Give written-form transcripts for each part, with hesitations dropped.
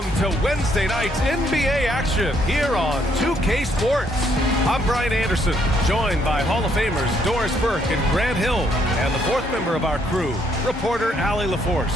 Welcome to Wednesday night's NBA action here on 2K Sports. I'm Brian Anderson, joined by Hall of Famers Doris Burke and Grant Hill, and the fourth member of our crew, reporter Allie LaForce.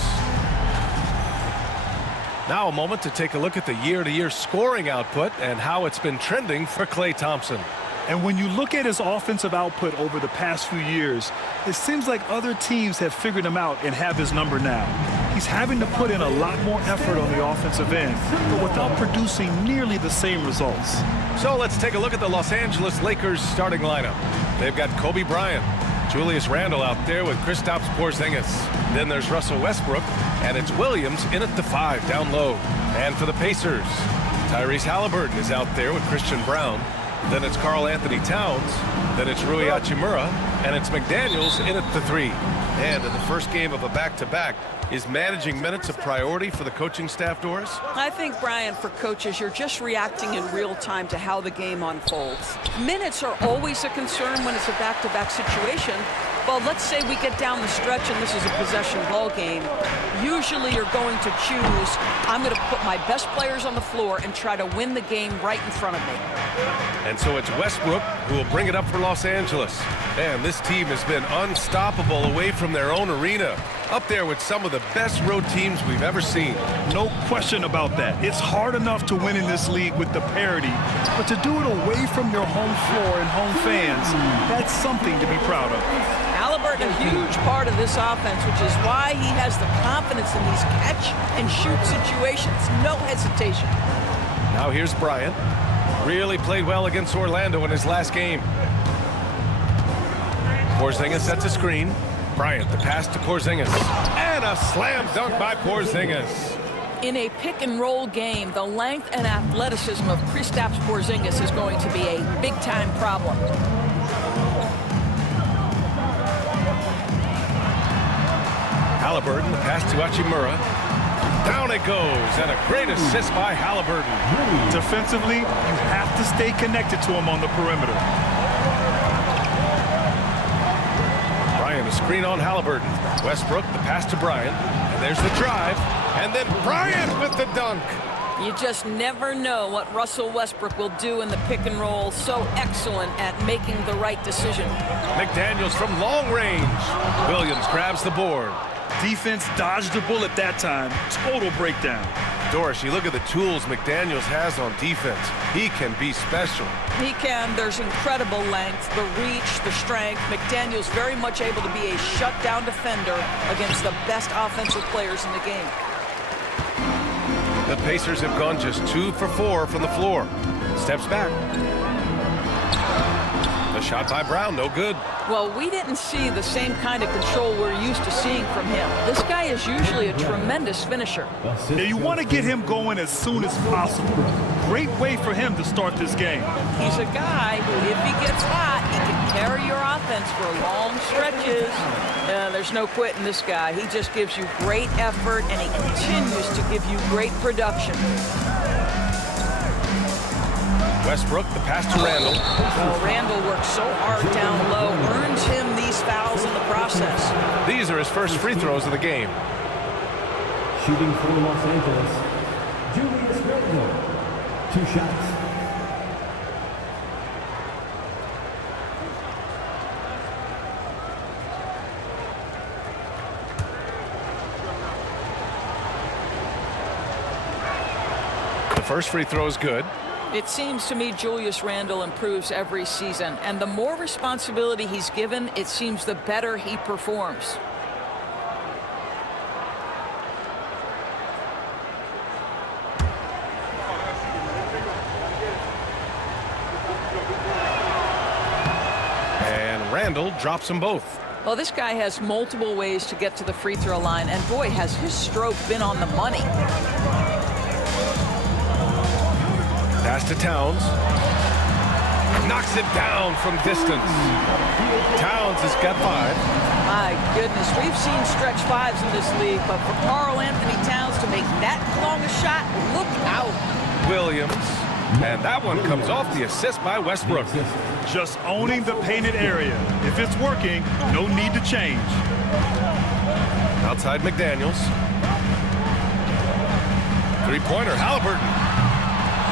Now a moment to take a look at the year-to-year scoring output and how it's been trending for Klay Thompson. And when you look at his offensive output over the past few years, it seems like other teams have figured him out and have his number now. He's having to put in a lot more effort on the offensive end, but without producing nearly the same results. So let's take a look at the Los Angeles Lakers starting lineup. They've got Kobe Bryant, Julius Randle out there with Kristaps Porzingis. Then there's Russell Westbrook, and it's Williams in at the 5 down low. And for the Pacers, Tyrese Halliburton is out there with Christian Brown. Then it's Karl Anthony Towns. Then it's Rui Hachimura, and it's McDaniels in at the 3. And in the first game of a back-to-back, is managing minutes a priority for the coaching staff, Doris? I think, Brian, for coaches, you're just reacting in real time to how the game unfolds. Minutes are always a concern when it's a back-to-back situation. Well, let's say we get down the stretch and this is a possession ball game. Usually you're going to choose, I'm going to put my best players on the floor and try to win the game right in front of me. And so it's Westbrook who will bring it up for Los Angeles. And this team has been unstoppable away from their own arena. Up there with some of the best road teams we've ever seen. No question about that. It's hard enough to win in this league with the parity, but to do it away from your home floor and home fans, that's something to be proud of. Halliburton, a huge part of this offense, which is why he has the confidence in these catch-and-shoot situations. No hesitation. Now here's Bryant. Really played well against Orlando in his last game. Porzingis sets a screen. Bryant, the pass to Porzingis. And a slam dunk by Porzingis. In a pick-and-roll game, the length and athleticism of Kristaps Porzingis is going to be a big-time problem. Halliburton, the pass to Hachimura. Down it goes, and a great assist by Halliburton. Defensively, you have to stay connected to him on the perimeter. Bryant, a screen on Halliburton. Westbrook, the pass to Bryant. And there's the drive. And then Bryant with the dunk. You just never know what Russell Westbrook will do in the pick and roll. So excellent at making the right decision. McDaniels from long range. Williams grabs the board. Defense dodged a bullet that time. Total breakdown. Doris, you look at the tools McDaniels has on defense. He can be special. He can. There's incredible length, the reach, the strength. McDaniels very much able to be a shutdown defender against the best offensive players in the game. The Pacers have gone just 2 for 4 from the floor. Steps back. A shot by Brown, no good. Well, we didn't see the same kind of control we're used to seeing from him. This guy is usually a tremendous finisher. Yeah, you want to get him going as soon as possible. Great way for him to start this game. He's a guy who, if he gets hot, he can carry your offense for long stretches. There's no quitting this guy. He just gives you great effort, and he continues to give you great production. Westbrook, the pass to Randle. Well, Randle works so hard down low, earns him these fouls in the process. These are his first free throws of the game. Shooting for Los Angeles, Julius Randle. 2 shots. The first free throw is good. It seems to me Julius Randle improves every season, and the more responsibility he's given, it seems the better he performs. And Randle drops them both. Well, this guy has multiple ways to get to the free throw line, and boy, has his stroke been on the money. Pass to Towns. Knocks it down from distance. Towns has got 5. My goodness, we've seen stretch 5s in this league, but for Karl Anthony Towns to make that long a shot, look out. Williams. And that one comes off the assist by Westbrook. Just owning the painted area. If it's working, no need to change. Outside McDaniels. Three-pointer, Halliburton.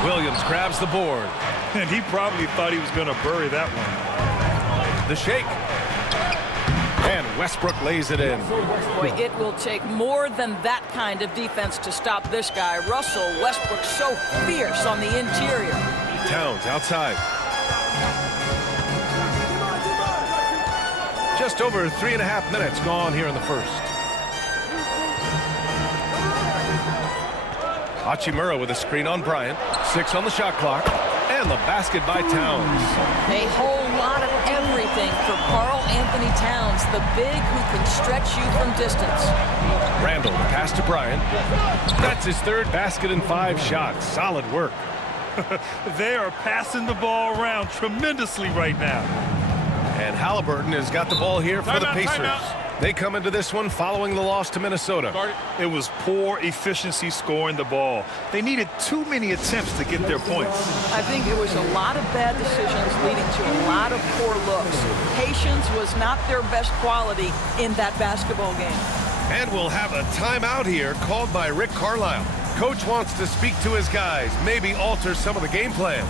Williams grabs the board. And he probably thought he was going to bury that one. The shake. And Westbrook lays it in. Boy, it will take more than that kind of defense to stop this guy. Russell Westbrook so fierce on the interior. Towns outside. Just over 3.5 minutes gone here in the first. Hachimura with a screen on Bryant. 6 on the shot clock. And the basket by Towns. A whole lot of everything for Karl Anthony Towns, the big who can stretch you from distance. Randall, the pass to Bryant. That's his third basket in 5 shots. Solid work. They are passing the ball around tremendously right now. And Halliburton has got the ball here for the Pacers. They come into this one following the loss to Minnesota. It was poor efficiency scoring the ball. They needed too many attempts to get their points. I think it was a lot of bad decisions leading to a lot of poor looks. Patience was not their best quality in that basketball game. And we'll have a timeout here called by Rick Carlisle. Coach wants to speak to his guys, maybe alter some of the game plan.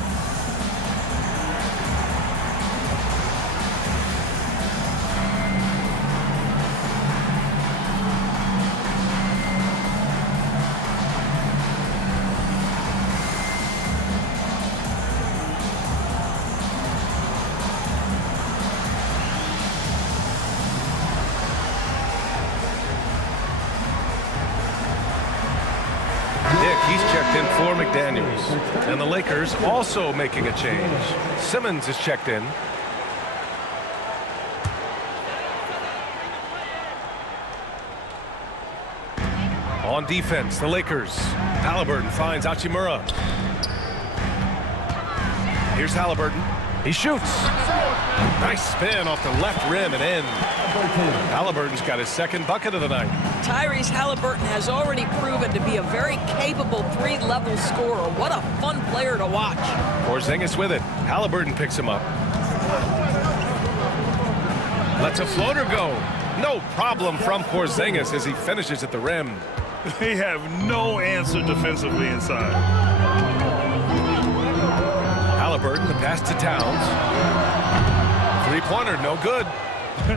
He's checked in for McDaniels. And the Lakers also making a change. Simmons is checked in. On defense, the Lakers. Halliburton finds Hachimura. Here's Halliburton. He shoots. Nice spin off the left rim and in. Halliburton's got his second bucket of the night. Tyrese Halliburton has already proven to be a very capable 3-level scorer. What a fun player to watch. Porzingis with it. Halliburton picks him up. Lets a floater go. No problem from Porzingis as he finishes at the rim. They have no answer defensively inside. Halliburton, the pass to Towns. Three-pointer, no good.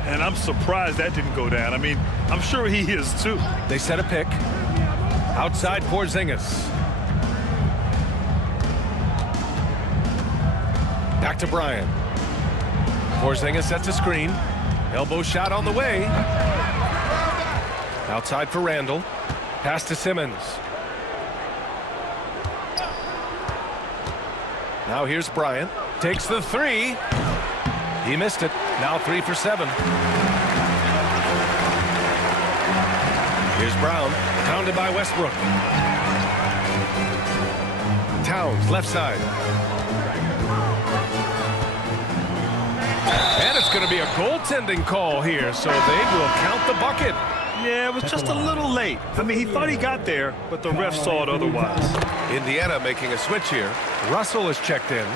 And I'm surprised that didn't go down. I mean, I'm sure he is too. They set a pick. Outside Porzingis. Back to Bryant. Porzingis sets a screen. Elbow shot on the way. Outside for Randall. Pass to Simmons. Now here's Bryant. Takes the three. He missed it. Now 3 for 7. Here's Brown. Pounded by Westbrook. Towns, left side. And it's going to be a goaltending call here, so they will count the bucket. Yeah, it was just a little late. I mean, he thought he got there, but the ref saw it otherwise. Indiana making a switch here. Russell is checked in.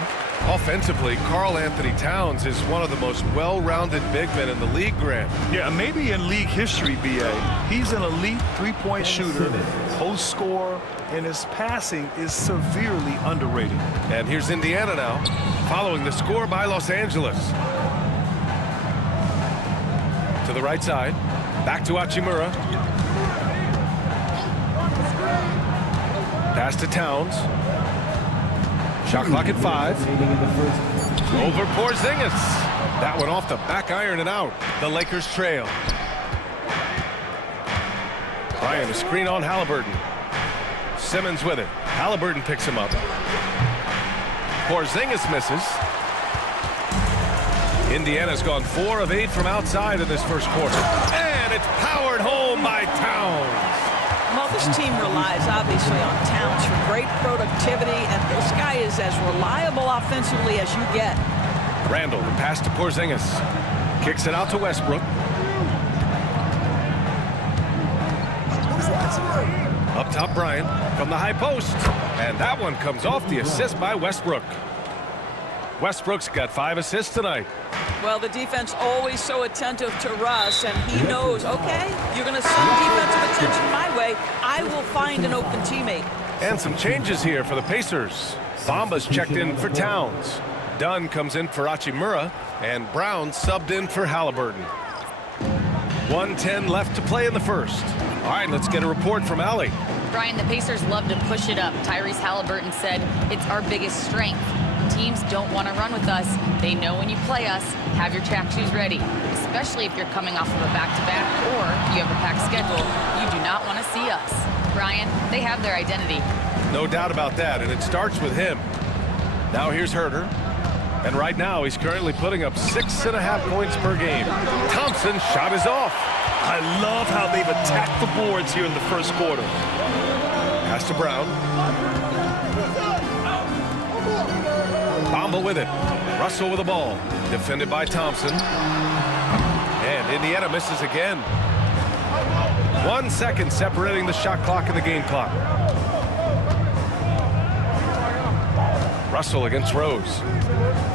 Offensively, Karl Anthony Towns is one of the most well-rounded big men in the league, Grant. Yeah, maybe in league history, B.A. He's an elite three-point shooter, post scorer, and his passing is severely underrated. And here's Indiana now, following the score by Los Angeles. To the right side, back to Hachimura. Pass to Towns. Shot clock at 5. Over Porzingis. That one off the back iron and out. The Lakers trail. Bryant, a screen on Halliburton. Simmons with it. Halliburton picks him up. Porzingis misses. Indiana's gone 4 of 8 from outside in this first quarter. And it's powered home by Towns. Well, this team relies obviously on Towns for great productivity, and this guy is as reliable offensively as you get. Randall, the pass to Porzingis. Kicks it out to Westbrook. Up top, Bryant from the high post. And that one comes off the assist by Westbrook. Westbrook's got 5 assists tonight. Well, the defense always so attentive to Russ, and he knows, okay, you're going to send defensive attention my way. I will find an open teammate. And some changes here for the Pacers. Bamba's checked in for Towns. Dunn comes in for Hachimura, and Brown subbed in for Halliburton. 1:10 left to play in the first. All right, let's get a report from Allie. Brian, the Pacers love to push it up. Tyrese Halliburton said it's our biggest strength. Teams don't want to run with us. They know when you play us, have your track shoes ready, especially if you're coming off of a back-to-back or you have a packed schedule. You do not want to see us. Brian, they have their identity. No doubt about that, and it starts with him. Now here's Herder. And right now, he's currently putting up 6.5 points per game. Thompson's shot is off. I love how they've attacked the boards here in the first quarter. Pass to Brown. Bamba with it. Russell with the ball. Defended by Thompson. And Indiana misses again. 1 second separating the shot clock and the game clock. Russell against Rose.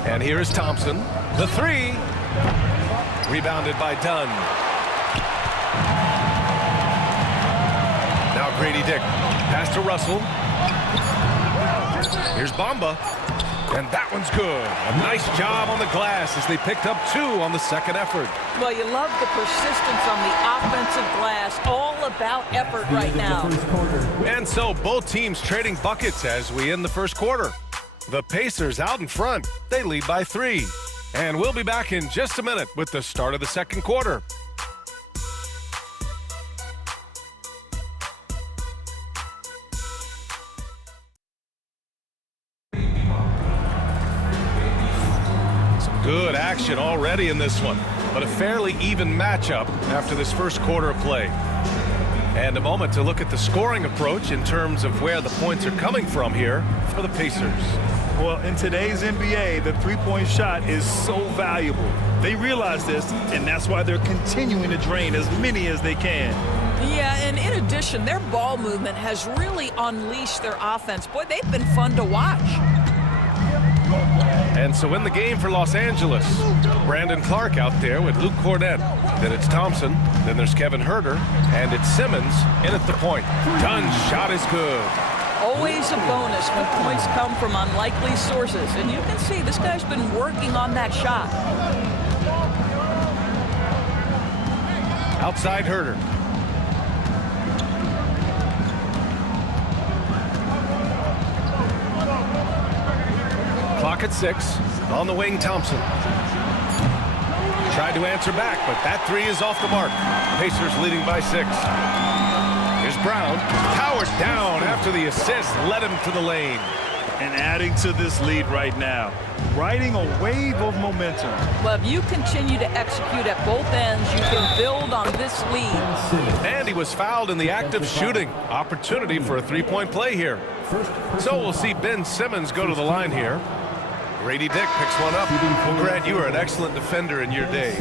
And here is Thompson. The three. Rebounded by Dunn. Now Grady Dick. Pass to Russell. Here's Bamba. And that one's good. A nice job on the glass as they picked up 2 on the second effort. Well, you love the persistence on the offensive glass. All about effort right now. And so both teams trading buckets as we end the first quarter. The Pacers out in front. They lead by 3. And we'll be back in just a minute with the start of the second quarter. Some good action already in this one, but a fairly even matchup after this first quarter of play. And a moment to look at the scoring approach in terms of where the points are coming from here for the Pacers. Well, in today's NBA, the three-point shot is so valuable. They realize this, and that's why they're continuing to drain as many as they can. Yeah, and in addition, their ball movement has really unleashed their offense. Boy, they've been fun to watch. And so in the game for Los Angeles, Brandon Clark out there with Luke Cornett. Then it's Thompson. Then there's Kevin Herter. And it's Simmons in at the point. Dunn's shot is good. Always a bonus when points come from unlikely sources. And you can see this guy's been working on that shot. Outside Herter. Clock at 6. On the wing, Thompson. Tried to answer back, but that 3 is off the mark. Pacers leading by 6. Here's Brown. Powered down after the assist led him to the lane. And adding to this lead right now, riding a wave of momentum. Well, if you continue to execute at both ends, you can build on this lead. And he was fouled in the act of shooting. Opportunity for a three-point play here. So we'll see Ben Simmons go to the line here. Grady Dick picks one up. Well, Grant, you were an excellent defender in your day.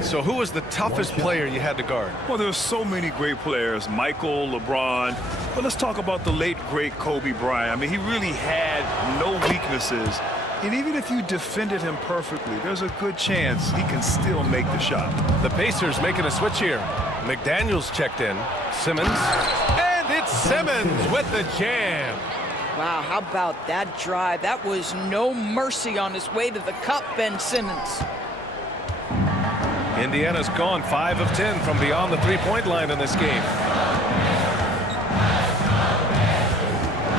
So who was the toughest player you had to guard? Well, there's so many great players, Michael, LeBron. But let's talk about the late, great Kobe Bryant. I mean, he really had no weaknesses. And even if you defended him perfectly, there's a good chance he can still make the shot. The Pacers making a switch here. McDaniels checked in. Simmons. And it's Simmons with the jam. Wow, how about that drive? That was no mercy on his way to the cup, Ben Simmons. Indiana's gone 5 of 10 from beyond the three-point line in this game.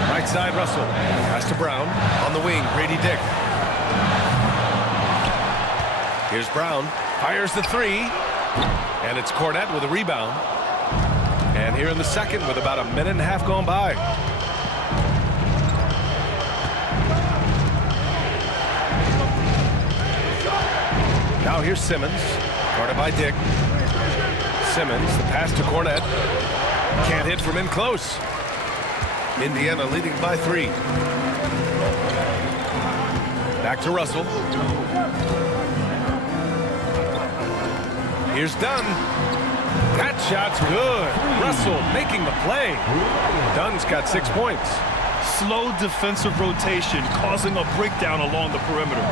Right side, Russell. Pass to Brown. On the wing, Grady Dick. Here's Brown. Fires the 3. And it's Cornett with a rebound. And here in the second with about a minute and a half gone by. Now here's Simmons, guarded by Dick. Simmons, the pass to Cornett. Can't hit from in close. Indiana leading by 3. Back to Russell. Here's Dunn. That shot's good. Russell making the play. Dunn's got 6 points. Slow defensive rotation causing a breakdown along the perimeter.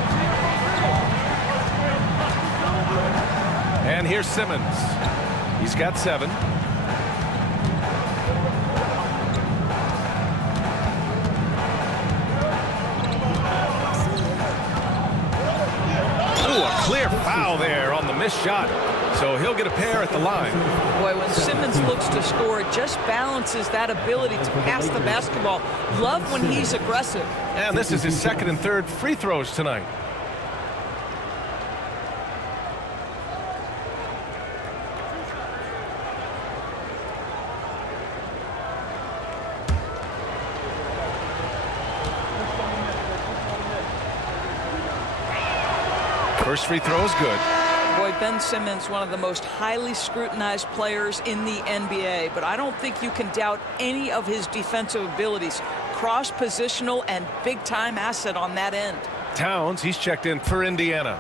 And here's Simmons. He's got 7. foul there on the missed shot. So he'll get a pair at the line. Boy, when Simmons looks to score, it just balances that ability to pass the basketball. Love when he's aggressive. And this is his second and third free throws tonight. First free throw is good. Boy, Ben Simmons, one of the most highly scrutinized players in the NBA, but I don't think you can doubt any of his defensive abilities. Cross-positional and big-time asset on that end. Towns, he's checked in for Indiana.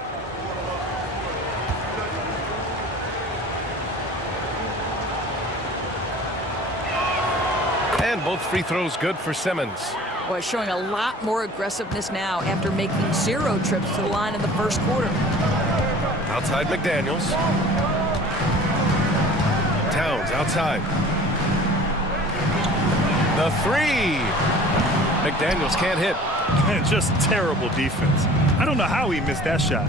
And both free throws good for Simmons. Boy, showing a lot more aggressiveness now after making 0 trips to the line in the first quarter. Outside McDaniels. Towns outside. The three. McDaniels can't hit. Just terrible defense. I don't know how he missed that shot.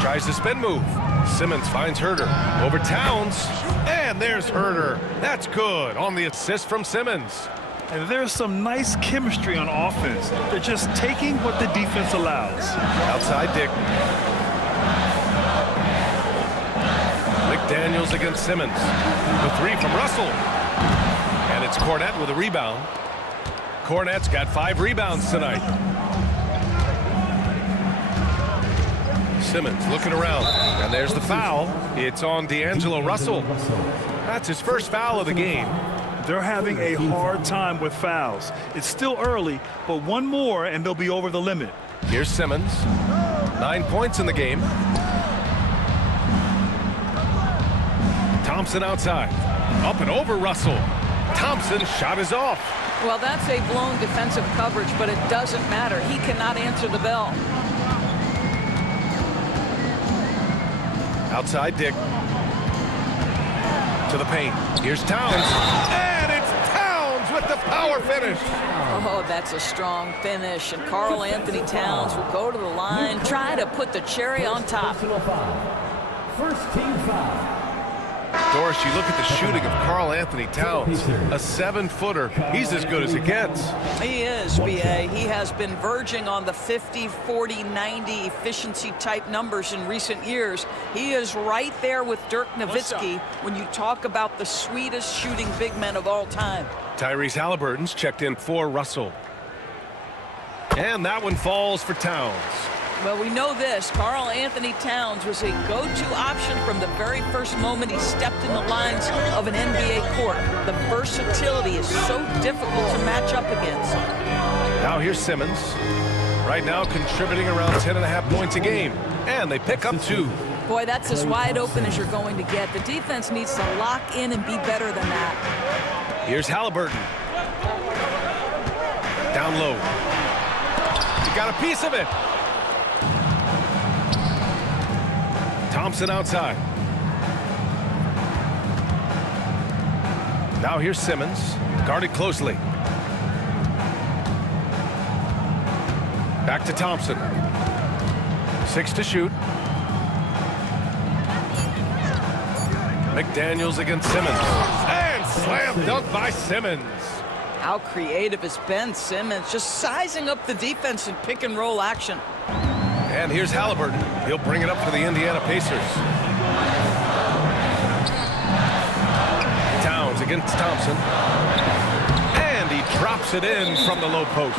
Tries the spin move. Simmons finds Herder. Over Towns. And there's Herder. That's good on the assist from Simmons. And there's some nice chemistry on offense. They're just taking what the defense allows. Outside Dick. McDaniels against Simmons. The three from Russell. And it's Cornette with a rebound. Cornette's got 5 rebounds tonight. Simmons looking around. And there's the foul. It's on D'Angelo Russell. That's his first foul of the game. They're having a hard time with fouls. It's still early, but one more and they'll be over the limit. Here's Simmons. 9 points in the game. Thompson outside. Up and over Russell. Thompson's shot is off. Well, that's a blown defensive coverage, but it doesn't matter. He cannot answer the bell. Outside Dick. To the paint. Here's Towns. And it's Towns with the power finish. Oh, that's a strong finish. And Karl Anthony Towns will go to the line, try to put the cherry on top. First team foul. Doris, you look at the shooting of Karl Anthony Towns. A 7-footer. He's as good as it gets. He is, B.A. He has been verging on the 50, 40, 90 efficiency type numbers in recent years. He is right there with Dirk Nowitzki when you talk about the sweetest shooting big men of all time. Tyrese Halliburton's checked in for Russell. And that one falls for Towns. Well, we know this. Karl Anthony Towns was a go-to option from the very first moment he stepped in the lines of an NBA court. The versatility is so difficult to match up against. Now here's Simmons. Right now contributing around 10.5 points a game. And they pick up 2. Boy, that's as wide open as you're going to get. The defense needs to lock in and be better than that. Here's Halliburton. Down low. He got a piece of it. Thompson outside. Now here's Simmons, guarded closely. Back to Thompson. 6 to shoot. McDaniels against Simmons. And slam dunk by Simmons. How creative is Ben Simmons, just sizing up the defense in pick and roll action. And here's Halliburton. He'll bring it up for the Indiana Pacers. Towns against Thompson. And he drops it in from the low post.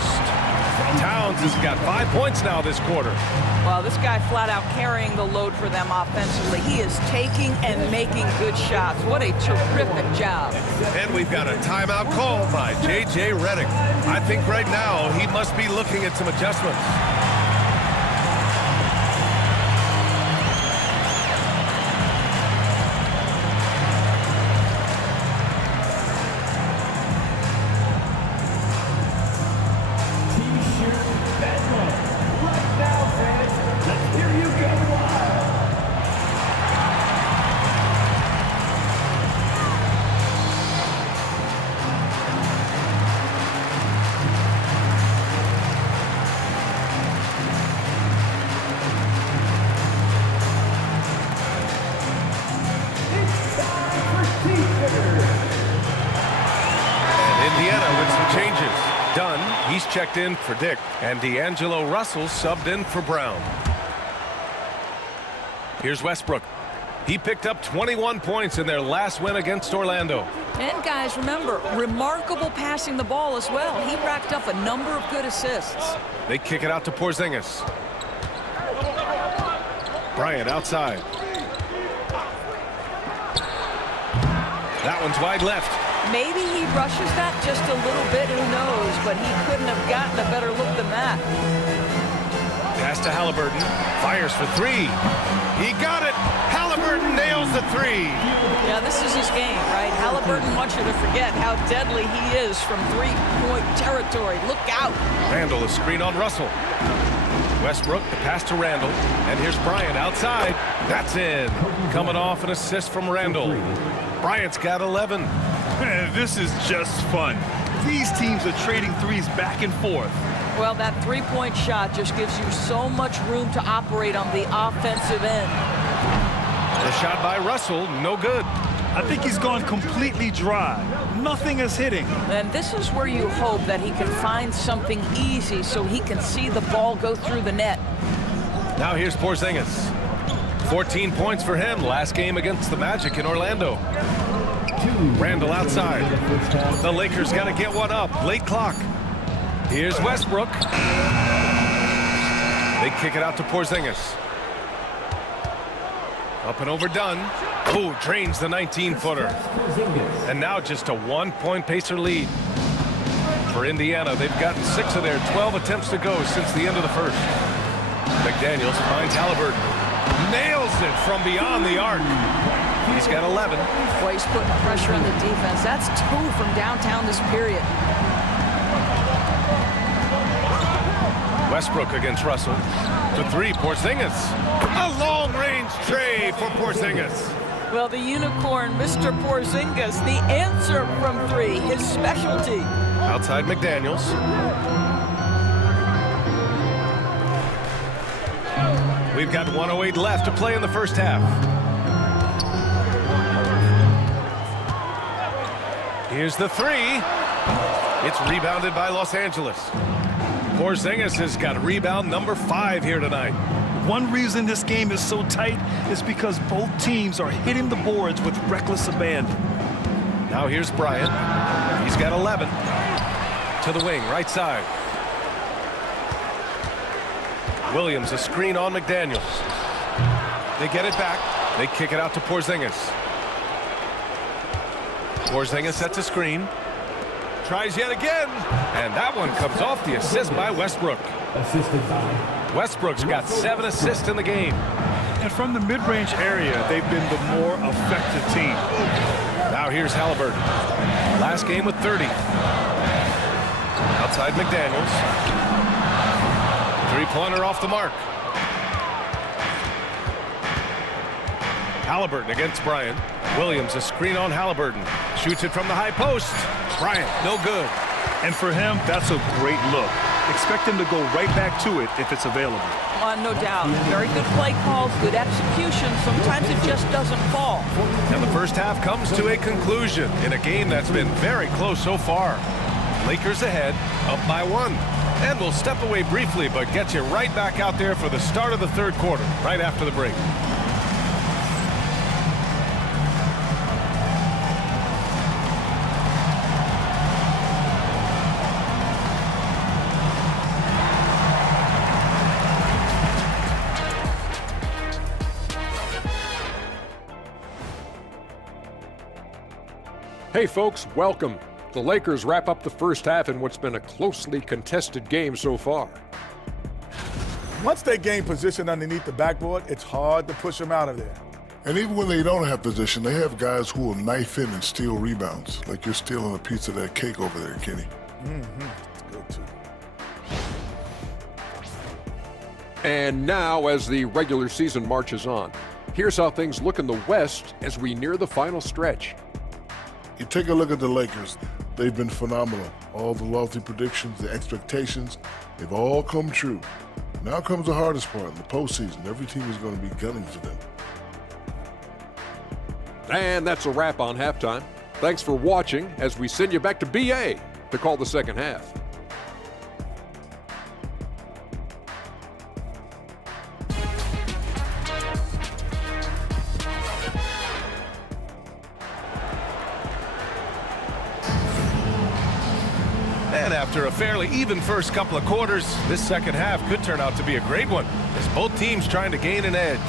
Towns has got 5 points now this quarter. Well, this guy flat out carrying the load for them offensively. He is taking and making good shots. What a terrific job. And we've got a timeout call by J.J. Redick. I think right now he must be looking at some adjustments. some changes. Dunn, he's checked in for Dick, and D'Angelo Russell subbed in for Brown. Here's Westbrook. He picked up 21 points in their last win against Orlando. And guys, remember, remarkable passing the ball as well. He racked up a number of good assists. They kick it out to Porzingis. Bryant outside. That one's wide left. Maybe he rushes that just a little bit, who knows, but he couldn't have gotten a better look than that. Pass to Halliburton. Fires for three. He got it. Halliburton nails the three. Yeah, this is his game, right? Halliburton wants you to forget how deadly he is from three-point territory. Look out. Randall, a screen on Russell. Westbrook, the pass to Randall. And here's Bryant outside. That's in. Coming off an assist from Randall. Bryant's got 11. Man, this is just fun. These teams are trading threes back and forth. Well, that three-point shot just gives you so much room to operate on the offensive end. The shot by Russell, no good. I think he's gone completely dry. Nothing is hitting. And this is where you hope that he can find something easy so he can see the ball go through the net. Now here's Porzingis. 14 points for him last game against the Magic in Orlando. Randall outside. The Lakers got to get one up. Late clock. Here's Westbrook. They kick it out to Porzingis. Up and over Dunn. Oh, drains the 19-footer. And now just a one-point Pacer lead. For Indiana, they've gotten 6 of their 12 attempts to go since the end of the first. McDaniels finds Halliburton. Nails it from beyond the arc. He's got 11. Boy, he's putting pressure on the defense. That's 2 from downtown this period. Westbrook against Russell. To 3, Porzingis. A long-range tray for Porzingis. Well, the unicorn, Mr. Porzingis, the answer from 3, his specialty. Outside McDaniels. We've got 1:08 left to play in the first half. Here's the 3. It's rebounded by Los Angeles. Porzingis has got rebound number 5 here tonight. One reason this game is so tight is because both teams are hitting the boards with reckless abandon. Now here's Bryant. He's got 11. To the wing, right side. Williams, a screen on McDaniels. They get it back. They kick it out to Porzingis. Porzingis sets a screen. Tries yet again. And that one comes off the assist by Westbrook. Assisted by Westbrook's got 7 assists in the game. And from the mid-range area, they've been the more effective team. Now here's Halliburton. Last game with 30. Outside McDaniels. Three-pointer off the mark. Halliburton against Bryant. Williams, a screen on Halliburton. Shoots it from the high post. Bryant, no good. And for him, that's a great look. Expect him to go right back to it if it's available. No doubt. Very good play call, good execution. Sometimes it just doesn't fall. And the first half comes to a conclusion in a game that's been very close so far. Lakers ahead, up by 1. And we'll step away briefly, but get you right back out there for the start of the third quarter, right after the break. Hey folks, welcome. The Lakers wrap up the first half in what's been a closely contested game so far. Once they gain position underneath the backboard, it's hard to push them out of there. And even when they don't have position, they have guys who will knife in and steal rebounds. Like you're stealing a piece of that cake over there, Kenny. That's good, too. And now, as the regular season marches on, here's how things look in the West as we near the final stretch. You take a look at the Lakers. They've been phenomenal. All the lofty predictions, the expectations, they've all come true. Now comes the hardest part, in the postseason. Every team is going to be gunning for them. And that's a wrap on halftime. Thanks for watching as we send you back to BA to call the second half. And after a fairly even first couple of quarters, this second half could turn out to be a great one, as both teams trying to gain an edge.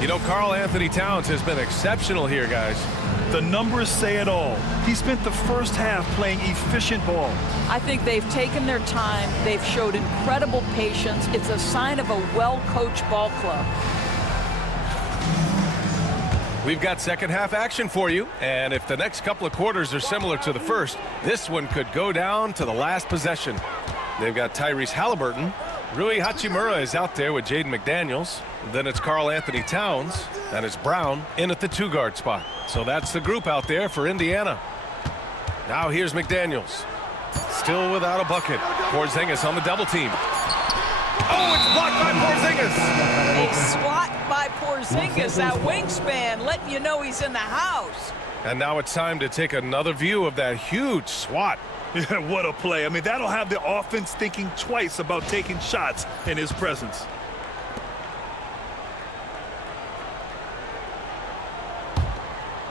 You know, Karl Anthony Towns has been exceptional here, guys. The numbers say it all. He spent the first half playing efficient ball. I think they've taken their time. They've showed incredible patience. It's a sign of a well-coached ball club. We've got second half action for you, and if the next couple of quarters are similar to the first, this one could go down to the last possession. They've got Tyrese Halliburton. Rui Hachimura is out there with Jaden McDaniels. Then it's Karl Anthony Towns, and it's Brown in at the 2-guard spot. So that's the group out there for Indiana. Now here's McDaniels. Still without a bucket. Porzingis on the double team. Oh, it's blocked by Porzingis. A swat by Porzingis, that wingspan, letting you know he's in the house. And now it's time to take another view of that huge swat. Yeah, what a play. I mean, that'll have the offense thinking twice about taking shots in his presence.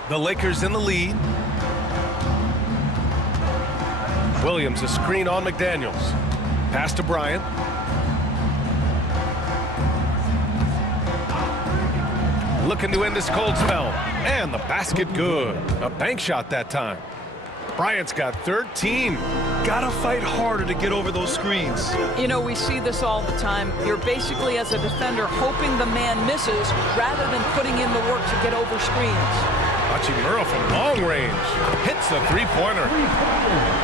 The Lakers in the lead. Williams, a screen on McDaniels. Pass to Bryant. Looking to end this cold spell. And the basket good. A bank shot that time. Bryant's got 13. Gotta fight harder to get over those screens. You know, we see this all the time. You're basically, as a defender, hoping the man misses rather than putting in the work to get over screens. Hachimura from long range hits the three-pointer.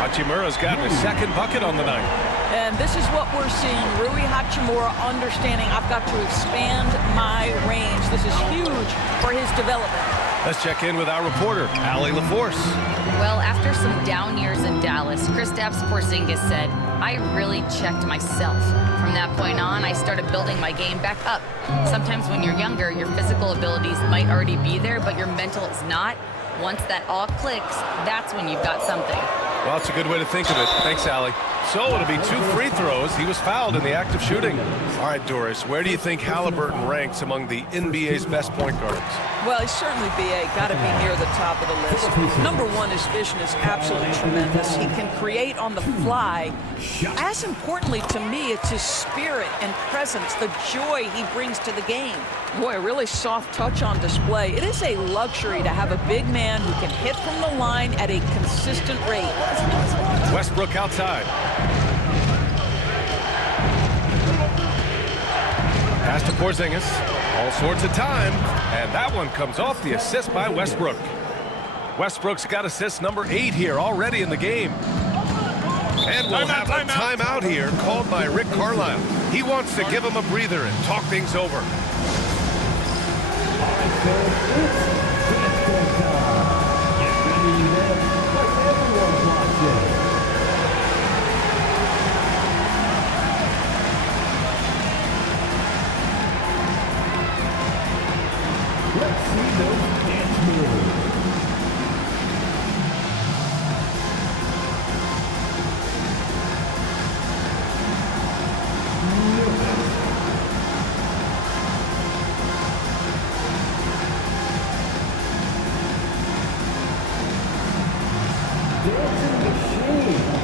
Hachimura's gotten his second bucket on the night. And this is what we're seeing. Rui Hachimura understanding I've got to expand my range. This is huge for his development. Let's check in with our reporter, Allie LaForce. Well, after some down years in Dallas, Kristaps Porzingis said, I really checked myself. From that point on, I started building my game back up. Sometimes when you're younger, your physical abilities might already be there, but your mental is not. Once that all clicks, that's when you've got something. Well, it's a good way to think of it. Thanks, Allie. So it'll be 2 free throws. He was fouled in the act of shooting. All right, Doris, where do you think Halliburton ranks among the NBA's best point guards? Well, he's certainly BA, got to be near the top of the list. Number one, his vision is absolutely tremendous. He can create on the fly. As importantly to me, it's his spirit and presence, the joy he brings to the game. Boy, a really soft touch on display. It is a luxury to have a big man who can hit from the line at a consistent rate. Westbrook outside. Pass to Porzingis. All sorts of time. And that one comes off the assist by Westbrook. Westbrook's got assist number 8 here already in the game. And we'll have a timeout here called by Rick Carlisle. He wants to give him a breather and talk things over. Let's see those dance moves. Dancing machine.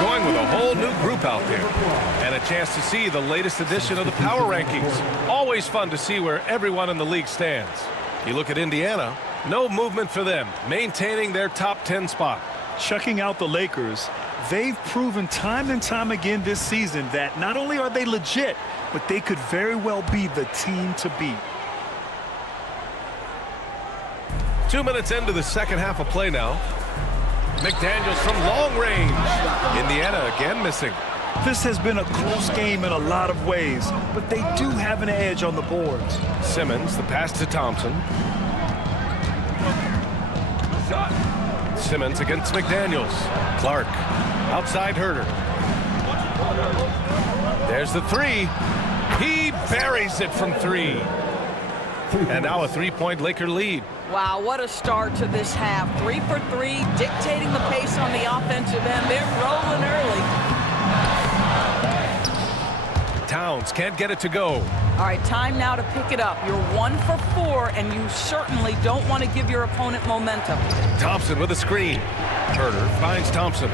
Going with a whole new group out there. And a chance to see the latest edition of the power rankings. Always fun to see where everyone in the league stands. You look at Indiana, no movement for them, maintaining their top 10 spot. Checking out the Lakers, they've proven time and time again this season that not only are they legit, but they could very well be the team to beat. 2 minutes into the second half of play now. McDaniels from long range. Indiana again missing. This has been a close game in a lot of ways, but they do have an edge on the boards. Simmons, the pass to Thompson. Simmons against McDaniels. Clark, outside Herder. There's the three. He buries it from three. And now a three-point Laker lead. Wow, what a start to this half. 3 for 3, dictating the pace on the offensive end. They're rolling early. Towns can't get it to go. All right, time now to pick it up. You're 1 for 4, and you certainly don't want to give your opponent momentum. Thompson with a screen. Herder finds Thompson.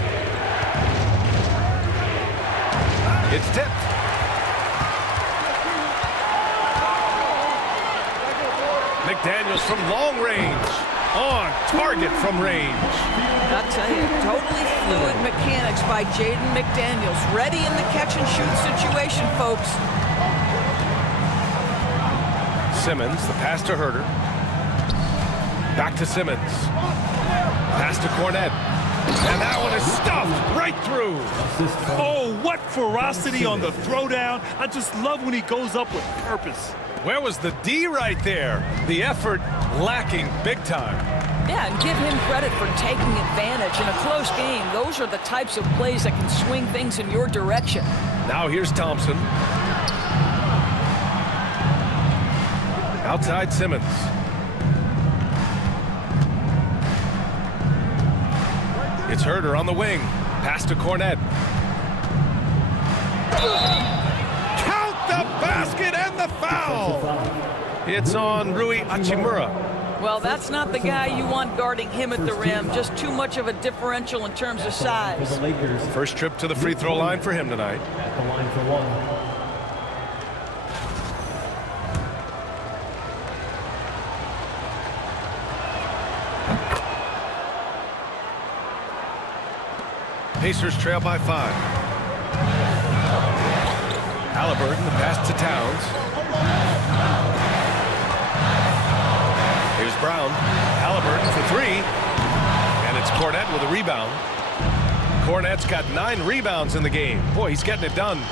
It's tipped. McDaniels from long range. On target from range. I'll tell you, totally fluid mechanics by Jaden McDaniels. Ready in the catch-and-shoot situation, folks. Simmons, the pass to Herder. Back to Simmons. Pass to Cornette. And that one is stuffed right through. Oh, what ferocity on the throwdown. I just love when he goes up with purpose. Where was the D right there? The effort lacking big time. Yeah, and give him credit for taking advantage in a close game. Those are the types of plays that can swing things in your direction. Now here's Thompson. Outside Simmons. It's Herder on the wing. Pass to Cornette. Count the basket and the foul. It's on Rui Hachimura. Well, that's not the guy you want guarding him at the rim. Just too much of a differential in terms of size. First trip to the free throw line for him tonight. At the line for one. Pacers trail by 5. Halliburton, the pass to Towns. Here's Brown. Halliburton for 3. And it's Cornette with a rebound. Cornette's got 9 rebounds in the game. Boy, he's getting it done.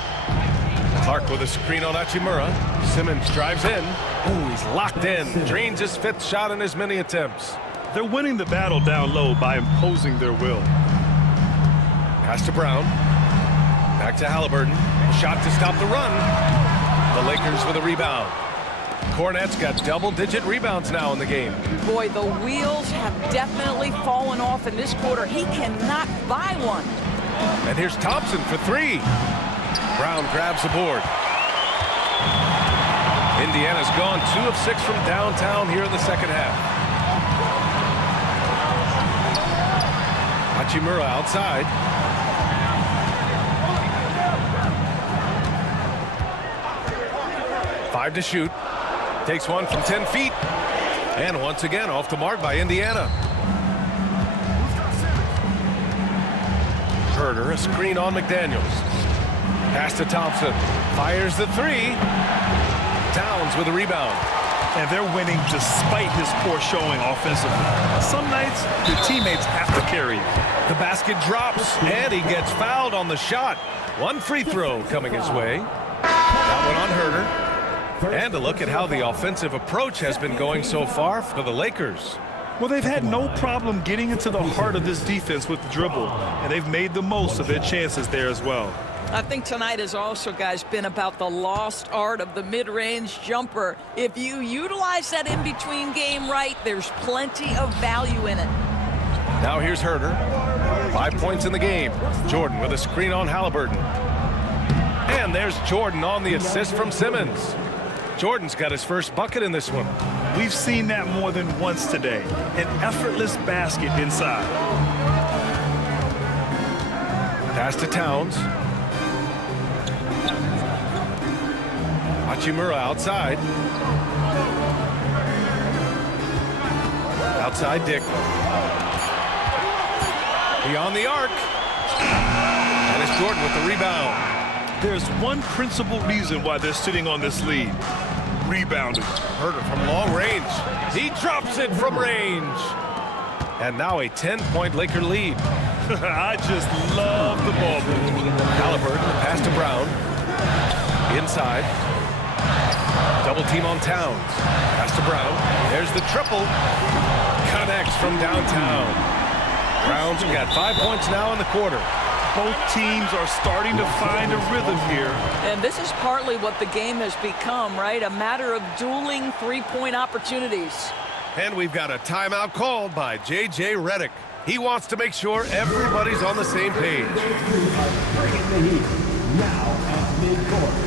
Clark with a screen on Hachimura. Simmons drives in. Ooh, he's locked in. Drains his 5th shot in as many attempts. They're winning the battle down low by imposing their will. Pass to Brown. Back to Halliburton. Shot to stop the run. The Lakers with a rebound. Cornette's got double-digit rebounds now in the game. Boy, the wheels have definitely fallen off in this quarter. He cannot buy one. And here's Thompson for 3. Brown grabs the board. Indiana's gone 2 of 6 from downtown here in the second half. Hachimura outside. Five to shoot. Takes one from 10 feet. And once again off the mark by Indiana. Herder, a screen on McDaniels. Pass to Thompson. Fires the 3. Towns with a rebound. And they're winning despite his poor showing offensively. Some nights, your teammates have to carry it. The basket drops, and he gets fouled on the shot. One free throw coming his way. That one on Herder. And a look at how the offensive approach has been going so far for the Lakers. Well, they've had no problem getting into the heart of this defense with the dribble, and they've made the most of their chances there as well. I think tonight has also, guys, been about the lost art of the mid-range jumper. If you utilize that in-between game right, there's plenty of value in it. Now here's Herder. 5 points in the game. Jordan with a screen on Halliburton. And there's Jordan on the assist from Simmons. Jordan's got his first bucket in this one. We've seen that more than once today. An effortless basket inside. Pass to Towns. Hachimura outside. Outside Dick. Beyond the arc. And it's Jordan with the rebound. There's one principal reason why they're sitting on this lead. Rebounding. Herder from long range. He drops it from range. And now a 10-point Laker lead. I just love the ball movement. Halliburton, pass to Brown. Inside. Double team on Towns. Pass to Brown. There's the triple. Connects from downtown. Brown's got 5 points now in the quarter. Both teams are starting to find a rhythm here. And this is partly what the game has become, right? A matter of dueling three-point opportunities. And we've got a timeout called by J.J. Redick. He wants to make sure everybody's on the same page. Bringing the heat. Now at midcourt.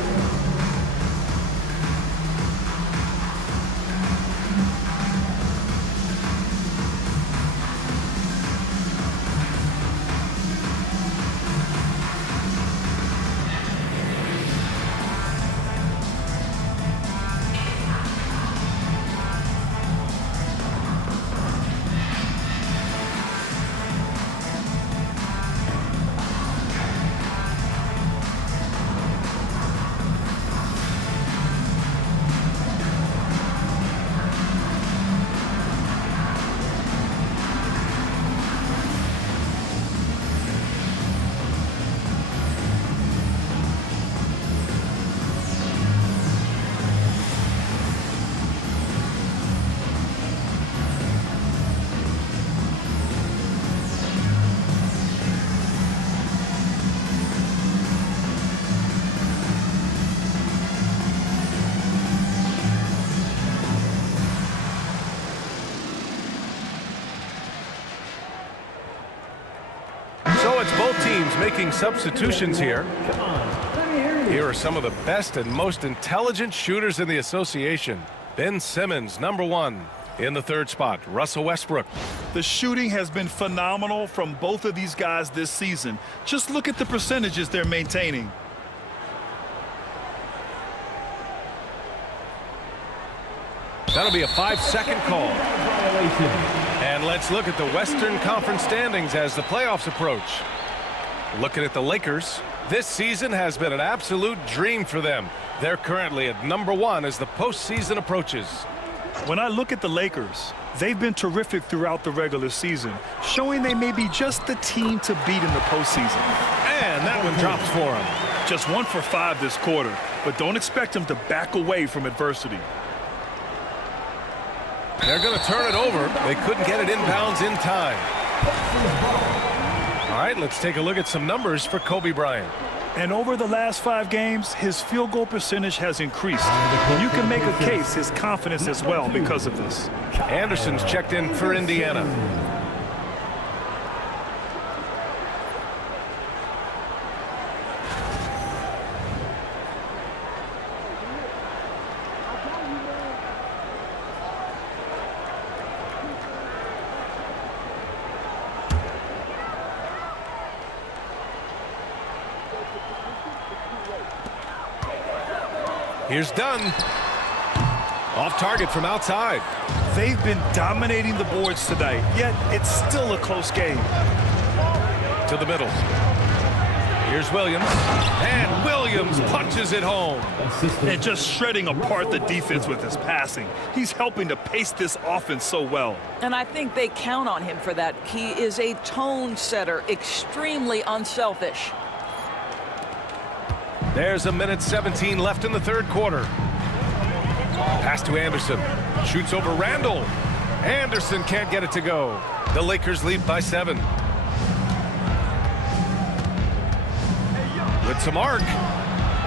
So it's both teams making substitutions here. Here are some of the best and most intelligent shooters in the association. Ben Simmons, number 1. In the third spot, Russell Westbrook. The shooting has been phenomenal from both of these guys this season. Just look at the percentages they're maintaining. That'll be a 5-second call. And let's look at the Western Conference standings as the playoffs approach. Looking at the Lakers, this season has been an absolute dream for them. They're currently at number 1 as the postseason approaches. When I look at the Lakers, they've been terrific throughout the regular season, showing they may be just the team to beat in the postseason. And that one drops for them. Just 1 for 5 this quarter, but don't expect them to back away from adversity. They're going to turn it over. They couldn't get it inbounds in time. All right, let's take a look at some numbers for Kobe Bryant. And over the last 5 games, his field goal percentage has increased. You can make a case his confidence as well because of this. Anderson's checked in for Indiana. Here's Dunn. Off target from outside. They've been dominating the boards tonight, yet it's still a close game. To the middle. Here's Williams. And Williams punches it home. And just shredding apart the defense with his passing. He's helping to pace this offense so well. And I think they count on him for that. He is a tone setter, extremely unselfish. There's a minute 17 left in the third quarter. Pass to Anderson. Shoots over Randall. Anderson can't get it to go. The Lakers lead by 7. With some arc.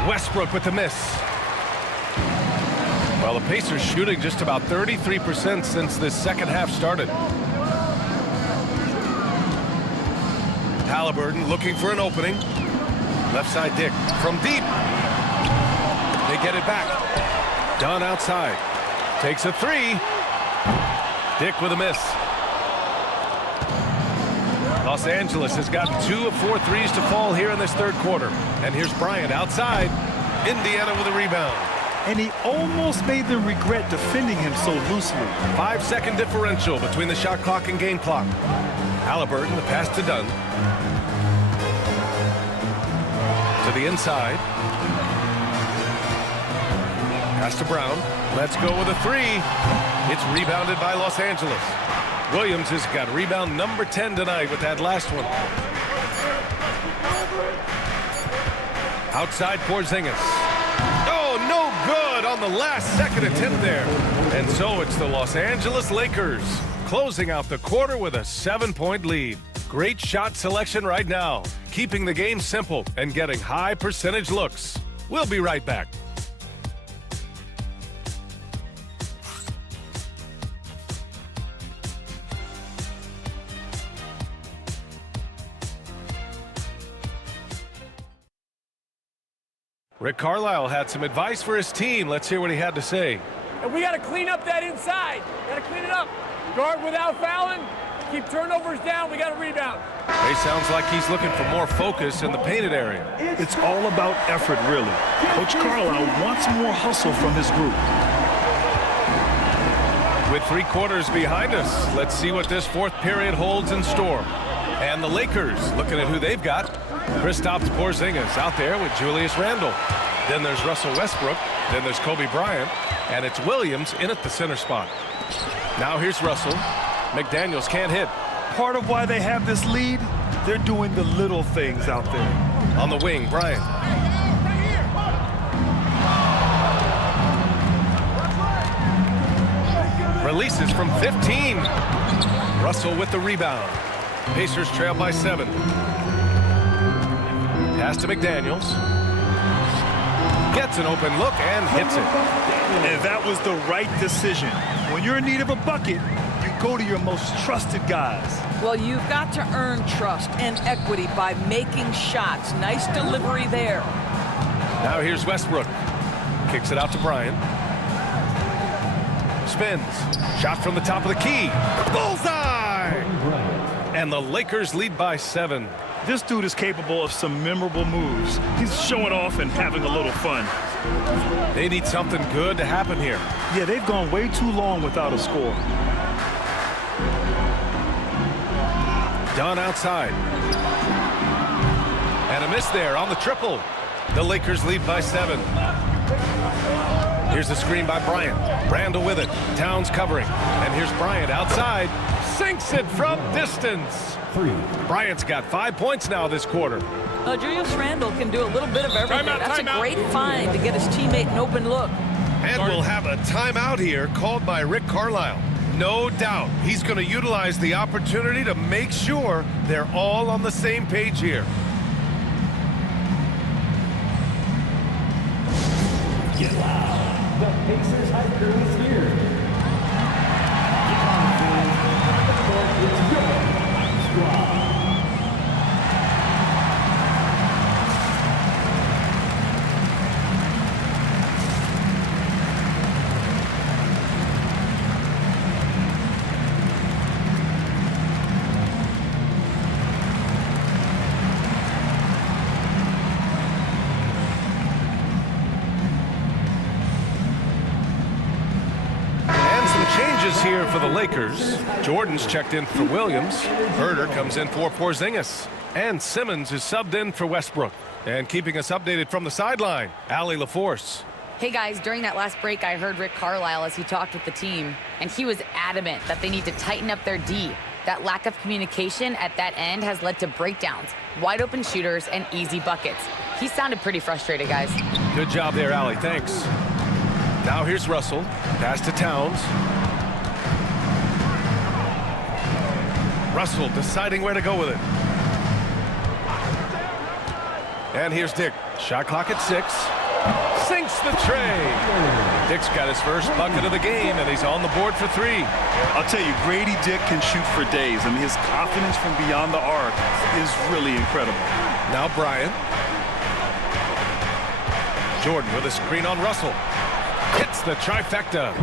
Westbrook with the miss. Well, the Pacers shooting just about 33% since this second half started. Halliburton looking for an opening. Left side Dick from deep. They get it back. Dunn outside. Takes a 3. Dick with a miss. Los Angeles has gotten 2 of 4 threes to fall here in this third quarter. And here's Bryant outside. Indiana with a rebound. And he almost made them regret defending him so loosely. 5-second differential between the shot clock and game clock. Halliburton, the pass to Dunn. To the inside. Pass to Brown. Let's go with a 3. It's rebounded by Los Angeles. Williams has got rebound number 10 tonight with that last one. Outside Porzingis. Oh, no good on the last second attempt there. And so it's the Los Angeles Lakers closing out the quarter with a 7-point lead. Great shot selection right now, keeping the game simple and getting high percentage looks. We'll be right back. Rick Carlisle had some advice for his team. Let's hear what he had to say. And we got to clean up that inside. Got to clean it up. Guard without fouling. Keep turnovers down. We got to rebound. He sounds like he's looking for more focus in the painted area. It's all about effort, really. Coach Carlisle wants more hustle from his group. With 3 quarters behind us, let's see what this fourth period holds in store. And the Lakers, looking at who they've got. Kristaps Porzingis out there with Julius Randle. Then there's Russell Westbrook. Then there's Kobe Bryant. And it's Williams in at the center spot. Now here's Russell. McDaniels can't hit. Part of why they have this lead, they're doing the little things out there. On the wing, Bryant. Releases from 15. Russell with the rebound. Pacers trail by 7. Pass to McDaniels. Gets an open look and hits it. And that was the right decision. When you're in need of a bucket, you go to your most trusted guys. Well, you've got to earn trust and equity by making shots. Nice delivery there. Now here's Westbrook. Kicks it out to Bryant. Spins. Shot from the top of the key. Bullseye! And the Lakers lead by 7. This dude is capable of some memorable moves. He's showing off and having a little fun. They need something good to happen here. Yeah, they've gone way too long without a score. Dunn outside. And a miss there on the triple. The Lakers lead by 7. Here's the screen by Bryant. Randle with it. Towns covering. And here's Bryant outside. Sinks it from distance. Bryant's got 5 points now this quarter. Julius Randle can do a little bit of everything. That's a great find to get his teammate an open look. And we'll have a timeout here called by Rick Carlisle. No doubt he's going to utilize the opportunity to make sure they're all on the same page here. Get loud. The Pacers have crew is here. Get on the field. The court is your squad. Changes here for the Lakers. Jordan's checked in for Williams. Herder comes in for Porzingis. And Simmons is subbed in for Westbrook. And keeping us updated from the sideline, Allie LaForce. Hey guys, during that last break, I heard Rick Carlisle as he talked with the team, and he was adamant that they need to tighten up their D. That lack of communication at that end has led to breakdowns, wide open shooters, and easy buckets. He sounded pretty frustrated, guys. Good job there, Allie. Thanks. Now here's Russell. Pass to Towns. Russell deciding where to go with it. And here's Dick. Shot clock at 6. Sinks the tray. Dick's got his first bucket of the game, and he's on the board for 3. I'll tell you, Grady Dick can shoot for days. I mean, his confidence from beyond the arc is really incredible. Now Bryant. Jordan with a screen on Russell. Hits the trifecta.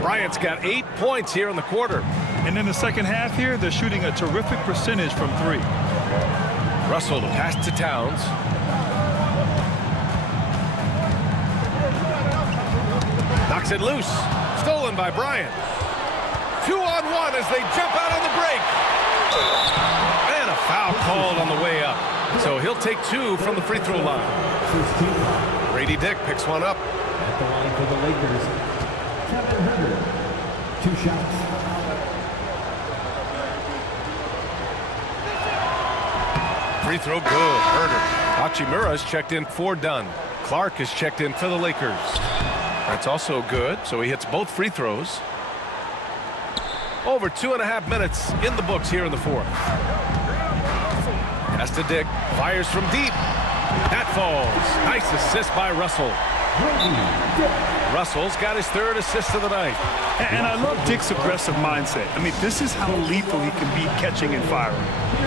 Bryant's got 8 points here in the quarter. And in the second half here, they're shooting a terrific percentage from 3. Russell to pass to Towns. Knocks it loose. Stolen by Bryant. 2-on-1 as they jump out on the break. And a foul called on the way up. So he'll take 2 from the free throw line. Grady Dick picks one up. At the line for the Lakers, Kevin Herder. 2 shots. free throw good. Herder. Hachimura is checked in for Dunn. Clark is checked in for the Lakers. That's also good, so he hits both free throws. Over 2.5 minutes in the books here in the fourth. Pass to Dick. Fires from deep. That falls. Nice assist by Russell. Russell's got his 3rd assist of the night. And I love Dick's aggressive mindset. I mean, this is how lethal he can be catching and firing.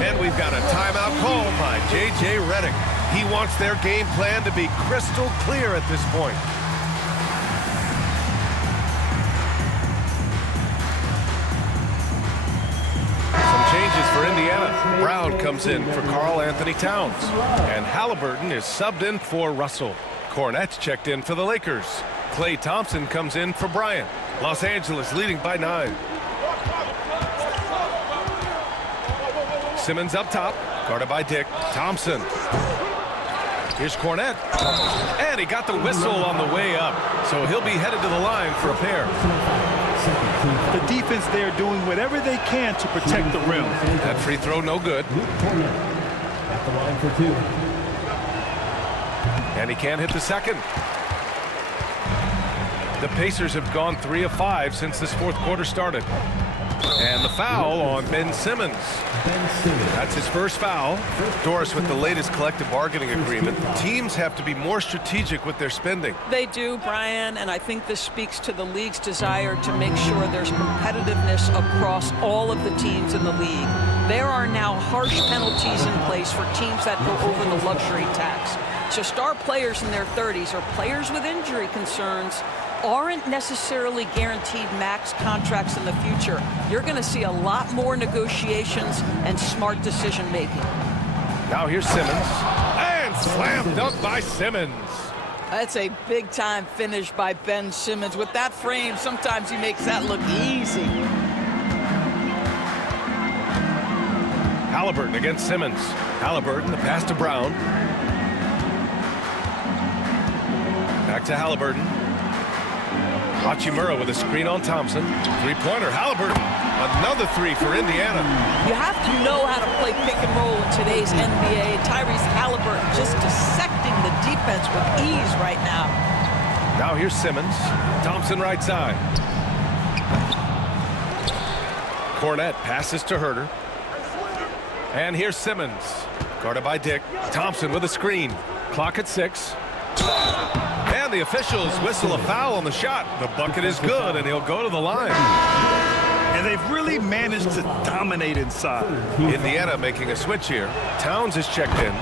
And we've got a timeout call by J.J. Redick. He wants their game plan to be crystal clear at this point. Some changes for Indiana. Brown comes in for Karl Anthony Towns. And Halliburton is subbed in for Russell. Cornette's checked in for the Lakers. Klay Thompson comes in for Bryant. Los Angeles leading by 9. Simmons up top, guarded by Dick. Thompson. Here's Cornette. And he got the whistle on the way up. So he'll be headed to the line for a pair. The defense there doing whatever they can to protect the rim. That free throw no good. At the line for 2. And he can't hit the second. The Pacers have gone 3 of 5 since this fourth quarter started. And the foul on Ben Simmons. That's his first foul. Doris, with the latest collective bargaining agreement, teams have to be more strategic with their spending. They do, Brian, and I think this speaks to the league's desire to make sure there's competitiveness across all of the teams in the league. There are now harsh penalties in place for teams that go over the luxury tax. So star players in their 30s or players with injury concerns aren't necessarily guaranteed max contracts in the future. You're going to see a lot more negotiations and smart decision making. Now here's Simmons. And slam dunk by Simmons. That's a big time finish by Ben Simmons. With that frame, sometimes he makes that look easy. Halliburton against Simmons. Halliburton, the pass to Brown. Back to Halliburton. Hachimura with a screen on Thompson. Three-pointer, Halliburton. Another 3 for Indiana. You have to know how to play pick and roll in today's NBA. Tyrese Halliburton just dissecting the defense with ease right now. Now here's Simmons. Thompson right side. Cornette passes to Herder. And here's Simmons. Guarded by Dick. Thompson with a screen. Clock at 6. And the officials whistle a foul on the shot. The bucket is good, and he'll go to the line. And they've really managed to dominate inside. Indiana making a switch here. Towns is checked in.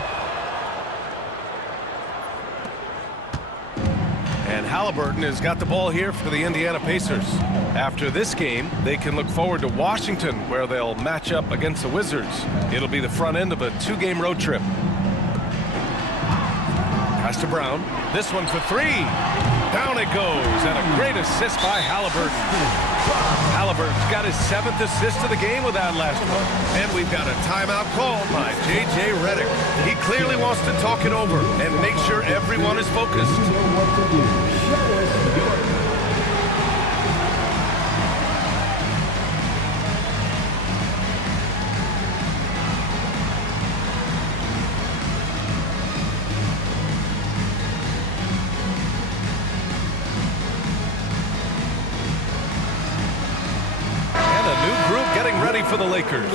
And Halliburton has got the ball here for the Indiana Pacers. After this game, they can look forward to Washington, where they'll match up against the Wizards. It'll be the front end of a 2-game road trip. Pass to Brown. This one for 3. Down it goes, and a great assist by Halliburton. Halliburton's got his 7th assist of the game with that last one. And we've got a timeout called by J.J. Redick. He clearly wants to talk it over and make sure everyone is focused. For the Lakers.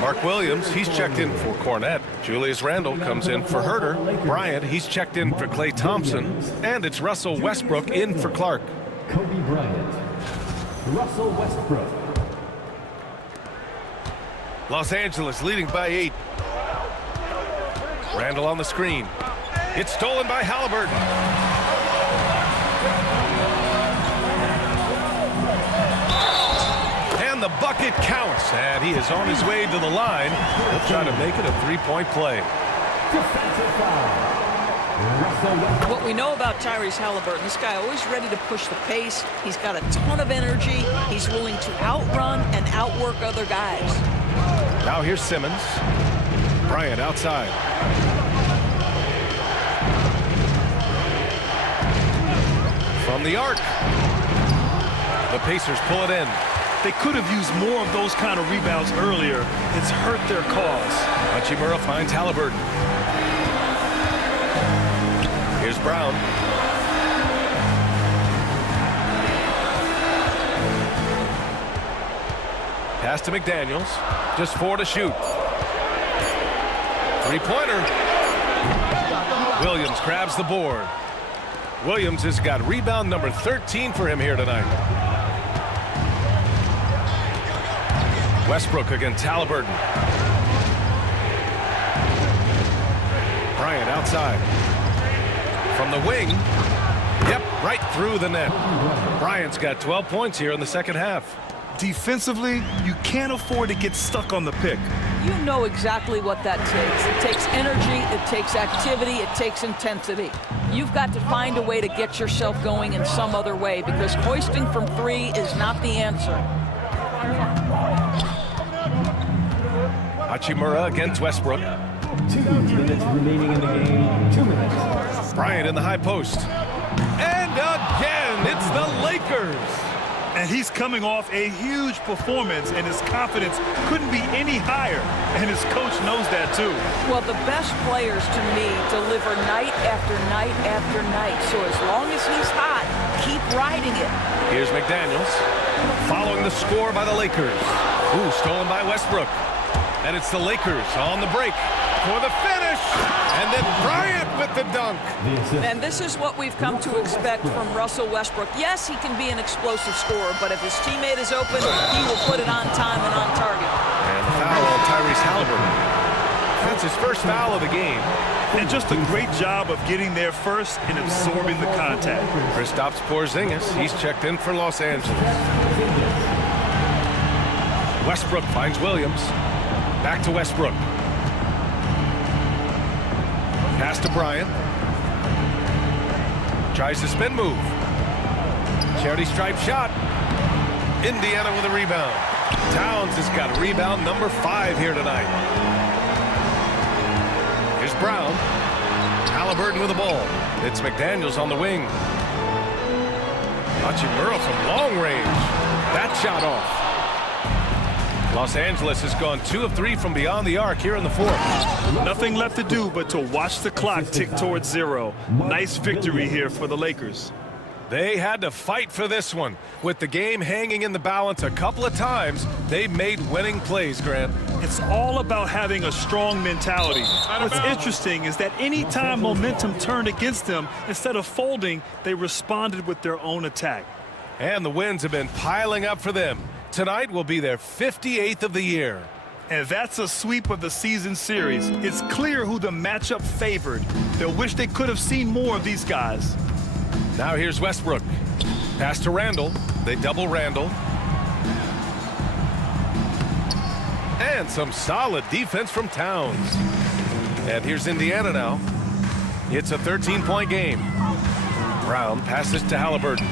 Mark Williams, he's checked in for Cornette. Julius Randle comes in for Herder. Bryant, he's checked in for Klay Thompson. And it's Russell Westbrook in for Clark. Kobe Bryant. Russell Westbrook. Los Angeles leading by 8. Randle on the screen. It's stolen by Halliburton. The bucket counts, and he is on his way to the line. He'll try to make it a 3-point play. What we know about Tyrese Halliburton, this guy always ready to push the pace. He's got a ton of energy. He's willing to outrun and outwork other guys. Now here's Simmons. Bryant outside. From the arc. The Pacers pull it in. They could have used more of those kind of rebounds earlier. It's hurt their cause. Hachimura finds Halliburton. Here's Brown. Pass to McDaniels. Just 4 to shoot. Three-pointer. Williams grabs the board. Williams has got rebound number 13 for him here tonight. Westbrook against Halliburton. Bryant outside. From the wing. Yep, right through the net. Bryant's got 12 points here in the second half. Defensively, you can't afford to get stuck on the pick. You know exactly what that takes. It takes energy, it takes activity, it takes intensity. You've got to find a way to get yourself going in some other way, because hoisting from 3 is not the answer. Hachimura against Westbrook. 2 minutes remaining in the game. 2 minutes. Bryant in the high post. And again, it's the Lakers. And he's coming off a huge performance, and his confidence couldn't be any higher. And his coach knows that, too. Well, the best players, to me, deliver night after night after night. So as long as he's hot, keep riding it. Here's McDaniels. Following the score by the Lakers. Ooh, stolen by Westbrook. And it's the Lakers on the break for the finish. And then Bryant with the dunk. And this is what we've come to expect from Russell Westbrook. Yes, he can be an explosive scorer, but if his teammate is open, he will put it on time and on target. And the foul on Tyrese Halliburton. That's his first foul of the game. And just a great job of getting there first and absorbing the contact. Kristaps Porzingis, he's checked in for Los Angeles. Westbrook finds Williams. Back to Westbrook. Pass to Bryant. Tries the spin move. Charity stripe shot. Indiana with a rebound. Towns has got rebound number 5 here tonight. Here's Brown. Halliburton with the ball. It's McDaniels on the wing. Hachimura from long range. That shot off. Los Angeles has gone 2 of 3 from beyond the arc here in the fourth. Nothing left to do but to watch the clock tick towards 0. Nice victory here for the Lakers. They had to fight for this one. With the game hanging in the balance a couple of times, they made winning plays, Grant. It's all about having a strong mentality. What's interesting is that any time momentum turned against them, instead of folding, they responded with their own attack. And the wins have been piling up for them. Tonight will be their 58th of the year. And that's a sweep of the season series. It's clear who the matchup favored. They'll wish they could have seen more of these guys. Now here's Westbrook. Pass to Randall. They double Randall. And some solid defense from Towns. And here's Indiana now. It's a 13-point game. Brown passes to Halliburton.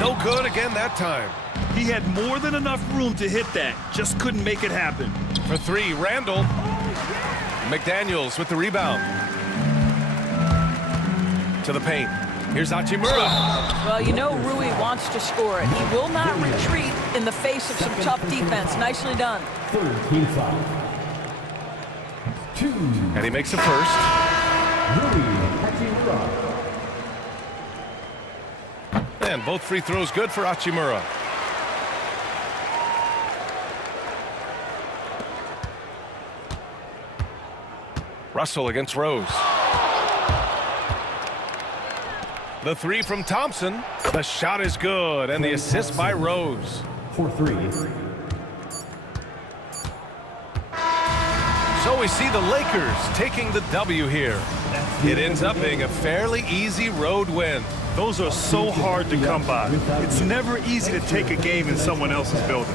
No good again that time. He had more than enough room to hit that, just couldn't make it happen. For 3, Randall. McDaniels with the rebound. To the paint. Here's Hachimura. Well, you know Rui wants to score it. He will not retreat in the face of some tough defense. Nicely done. Third team foul. 2. And he makes the first. And both free throws good for Hachimura. Russell against Rose. The 3 from Thompson. The shot is good, and the assist by Rose. 4-3. So we see the Lakers taking the W here. It ends up being a fairly easy road win. Those are so hard to come by. It's never easy to take a game in someone else's building.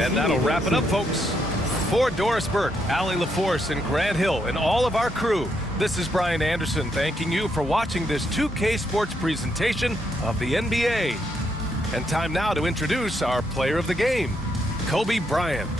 And that'll wrap it up, folks. For Doris Burke, Allie LaForce, and Grant Hill, and all of our crew, this is Brian Anderson thanking you for watching this 2K Sports presentation of the NBA. And time now to introduce our player of the game, Kobe Bryant.